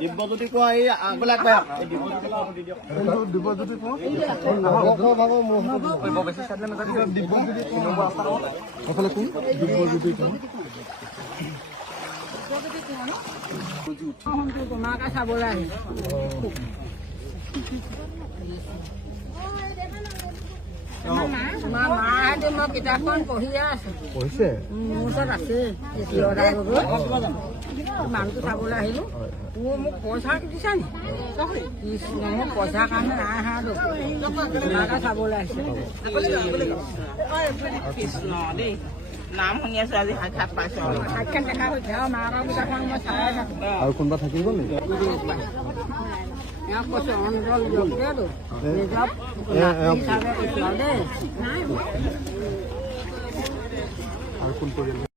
দিব্যজ্যোতি কোৱা এই আগবেলা কয় দিব্যজ্যোতি কোৱা তোমাকে চাবলৈ আহিছো তোমাৰ মাহঁতে মই কিতাপখন পঢ়িয়ে আছো পঢ়িছে মোৰ ওচৰত আছে মানুহটো চাবলৈ আহিলো মোক পইচা দিছা নি কৃষ্ণ মোক পইচাৰ কাৰণে নাই অহা তোমাকে চাবলৈ আহিছে কৃষ্ণ দেই নাম শুনি আছো আজি সাক্ষাৎ পাইছো সাক্ষাৎ দেখা হৈছে আৰু মাকৰ কিতাপখন মই চাই থাকো আৰু কোনোবা থাকিব নেকি কৈছো অঞ্চল দিয়ক নিজক হিচাপে কৈছো আৰু দেই নাই আৰু কোন পৰিয়াল